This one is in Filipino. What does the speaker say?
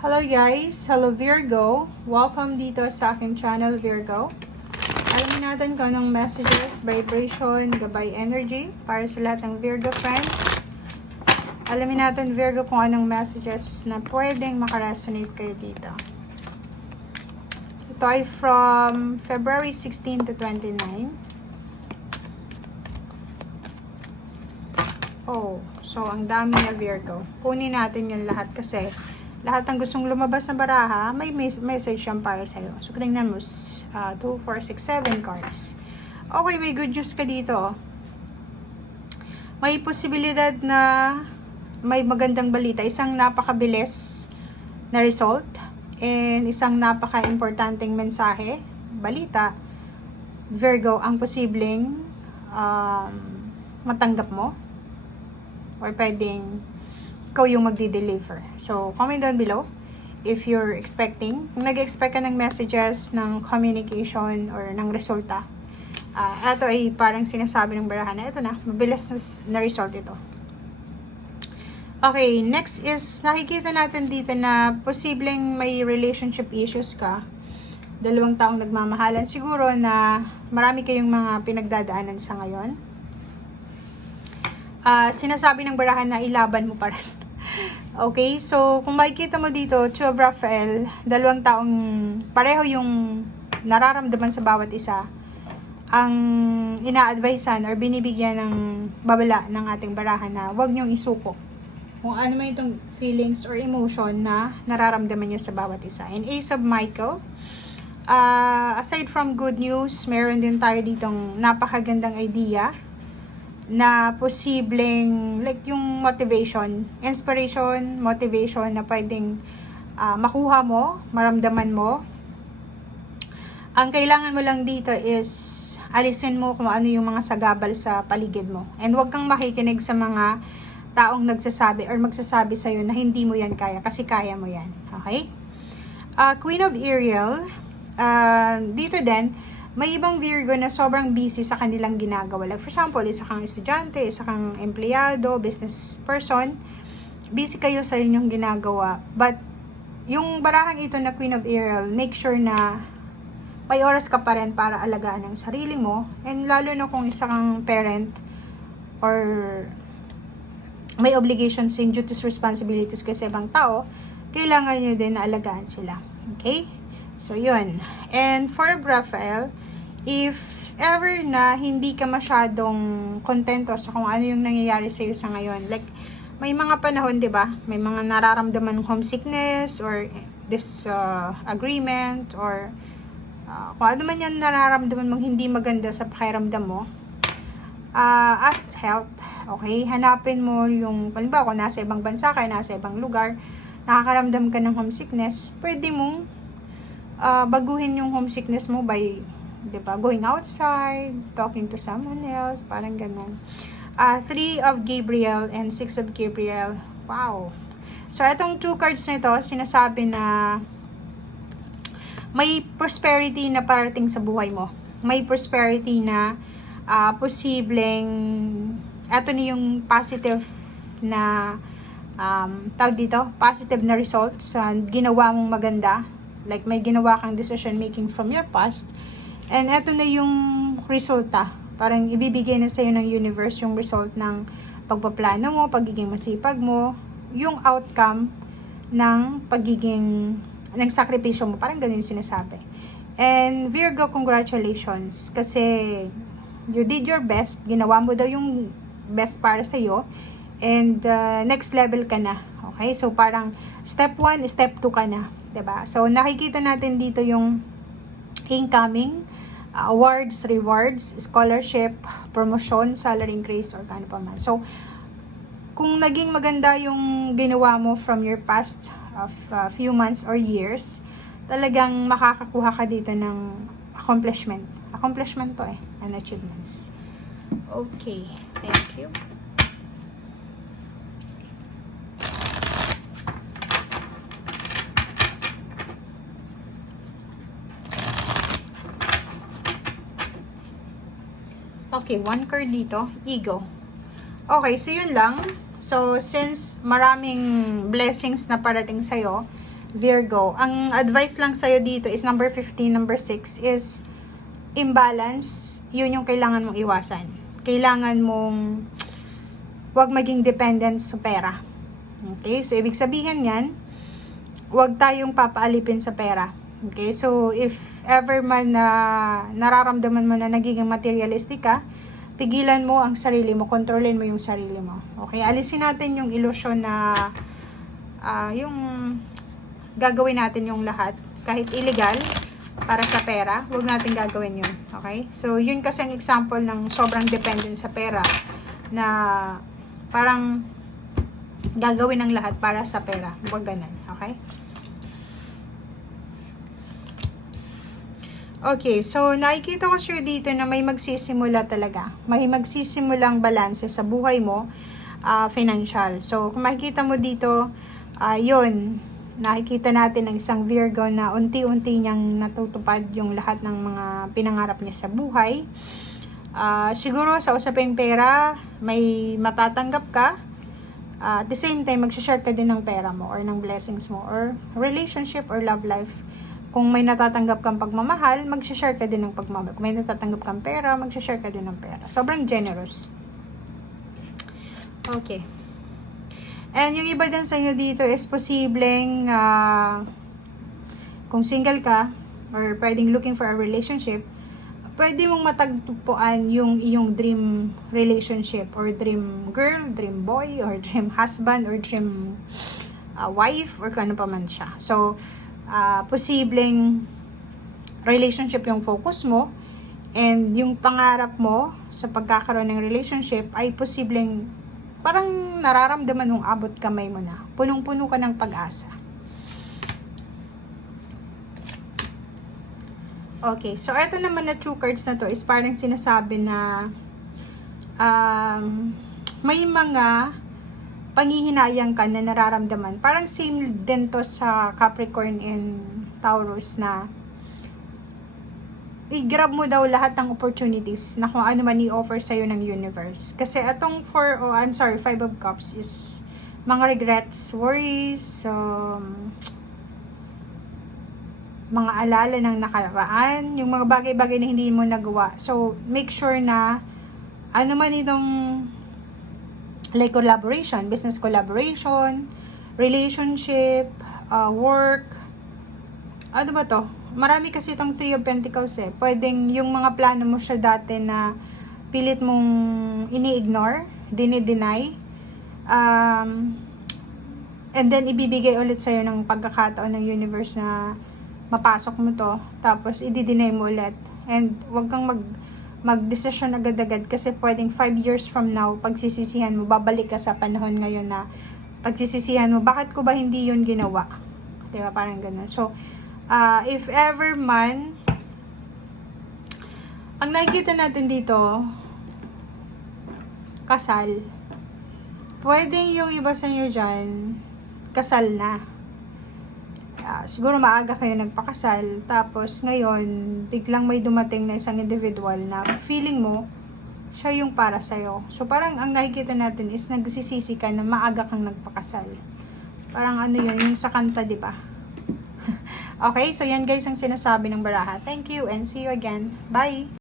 Hello guys! Hello Virgo! Welcome dito sa aking channel Virgo. Alamin natin kung anong messages, vibration, gabay energy para sa lahat ng Virgo friends. Alamin natin Virgo kung anong messages na pwedeng makaresonate kayo dito. Ito ay from February 16 to 29. Oh, so ang dami na Virgo. Kunin natin yung lahat kasi lahat ng gustong lumabas na baraha, may message yan para sa'yo. So, tingnan mo, 2, 4, 6, 7 cards. Okay, may good news ka dito. May posibilidad na may magandang balita. Isang napakabilis na result and isang napaka-importanting mensahe, balita. Virgo, ang posibleng matanggap mo or pwedeng ikaw yung magdi-deliver. So, comment down below if you're expecting. Kung nag-expect ka ng messages, ng communication, or ng resulta. Ito ay parang sinasabi ng barahan na ito na, mabilis na result ito. Okay, next is, nakikita natin dito na posibleng may relationship issues ka. 2 taong nagmamahalan. Siguro na marami kayong mga pinagdadaanan sa ngayon. Sinasabi ng barahan na ilaban mo pa rin. Okay, so kung makikita mo dito, Two of Raphael, 2 taong pareho yung nararamdaman sa bawat isa. Ang ina-advisean or binibigyan ng babala ng ating barahan na huwag niyong isuko kung ano man itong feelings or emotion na nararamdaman niyo sa bawat isa. And Ace of Michael, aside from good news, meron din tayo ditong napakagandang idea na posibleng like yung motivation, inspiration, motivation na pwedeng makuha mo, maramdaman mo. Ang kailangan mo lang dito is alisin mo kung ano yung mga sagabal sa paligid mo. And huwag kang makikinig sa mga taong nagsasabi or magsasabi sa'yo na hindi mo yan kaya kasi kaya mo yan. Okay? Queen of Ariel, dito din, may ibang Virgo na sobrang busy sa kanilang ginagawa. Like for example, isa kang estudyante, isa kang empleyado, business person. Busy kayo sa inyong ginagawa. But, yung barahang ito na Queen of Ariel, make sure na may oras ka pa rin para alagaan ang sarili mo. And lalo na kung isa kang parent or may obligations and duties, responsibilities kasi ibang tao, kailangan nyo din na alagaan sila. Okay? So, yun. And for Raphael, if ever na hindi ka masyadong kontento sa kung ano yung nangyayari sa'yo sa ngayon, like, may mga panahon, di ba? May mga nararamdaman ng homesickness or disagreement or kung ano man yan nararamdaman mong hindi maganda sa pakiramdam mo, ask help. Okay? Hanapin mo yung, halimbawa, kung nasa ibang bansa ka, nasa ibang lugar, nakakaramdam ka ng homesickness, pwede mong baguhin yung homesickness mo by, diba, going outside, talking to someone else, parang ganun. 3 of Gabriel and 6 of Gabriel. Wow. So, itong 2 cards na ito, sinasabi na may prosperity na parating sa buhay mo. May prosperity na posibleng, ito na yung positive na tawag dito, positive na result sa ginawa mong maganda. Like may ginawa kang decision making from your past. And eto na yung resulta. Parang ibibigay na sa'yo ng universe yung result ng pagpaplano mo, pagiging masipag mo, yung outcome ng pagiging, ng sakripisyo mo. Parang ganun yung sinasabi. And Virgo, congratulations. Kasi you did your best. Ginawa mo daw yung best para sa'yo. And next level ka na. Okay? So parang step 1, step 2 ka na. Diba? So, nakikita natin dito yung incoming awards, rewards, scholarship, promotion, salary increase, or kano pa man. So, kung naging maganda yung ginawa mo from your past of few months or years, talagang makakakuha ka dito ng accomplishment. Accomplishment to and achievements. Okay. Thank you. Okay, 1 card dito, ego. Okay, so yun lang. So, since maraming blessings na parating sa'yo, Virgo, ang advice lang sa'yo dito is number 15, number 6 is imbalance. Yun yung kailangan mong iwasan. Kailangan mong wag maging dependent sa pera. Okay? So, ibig sabihin yan, wag tayong papaalipin sa pera. Okay? So, if ever man na nararamdaman mo na nagiging materialistic ka, pigilan mo ang sarili mo, kontrolin mo yung sarili mo. Okay? Alisin natin yung illusion na yung gagawin natin yung lahat, kahit illegal, para sa pera, huwag natin gagawin yun. Okay? So, yun kasi ang example ng sobrang dependent sa pera, na parang gagawin ng lahat para sa pera. Huwag ganun. Okay? Okay, so nakikita ko sure dito na may magsisimula talaga. May magsisimulang balanse sa buhay mo, financial. So, kung makikita mo dito, yun, nakikita natin ang isang Virgo na unti-unti niyang natutupad yung lahat ng mga pinangarap niya sa buhay. Siguro sa usaping pera, may matatanggap ka. At the same time, mag-share ka din ng pera mo or ng blessings mo or relationship or love life. Kung may natatanggap kang pagmamahal, mag-share ka din ng pagmamahal. Kung may natatanggap kang pera, mag-share ka din ng pera. Sobrang generous. Okay. And yung iba din sa inyo dito is posibleng kung single ka or pwedeng looking for a relationship, pwede mong matagpuan yung iyong dream relationship or dream girl, dream boy, or dream husband, or dream wife, or kung ano pa man siya. So, posibleng relationship yung focus mo, and yung pangarap mo sa pagkakaroon ng relationship ay posibleng parang nararamdaman mong abot kamay mo na. Punong-puno ka ng pag-asa. Okay, so eto naman na 2 cards na to is parang sinasabi na may mga panghihinayang ka na nararamdaman. Parang same din to sa Capricorn and Taurus na i-grab mo daw lahat ng opportunities na kung ano man i-offer sa'yo ng universe. Kasi itong 5 of Cups is mga regrets, worries, mga alala ng nakaraan, yung mga bagay-bagay na hindi mo nagawa. So, make sure na ano man itong like collaboration, business collaboration, relationship, work, ano ba to? Marami kasi itong 3 of Pentacles eh. Pwedeng yung mga plano mo siya dati na pilit mong ini-ignore, dinideny, and then ibibigay ulit sa'yo ng pagkakataon ng universe na mapasok mo to, tapos i-deny mo ulit. And wag kang mag-desisyon agad-agad kasi pwedeng 5 years from now, pagsisisihan mo, babalik ka sa panahon ngayon na pagsisisihan mo, bakit ko ba hindi yun ginawa? Diba? Parang ganun. So, if ever man, ang nakikita natin dito, kasal. Pwedeng yung iba sa inyo dyan, kasal na. Siguro maaga kayo nagpakasal, tapos ngayon, biglang may dumating na isang individual na feeling mo, siya yung para sa'yo. So, parang ang nakikita natin is nagsisisi ka na maaga kang nagpakasal. Parang ano yun, yung sa kanta, di ba? Okay, so yan guys ang sinasabi ng baraha. Thank you and see you again. Bye!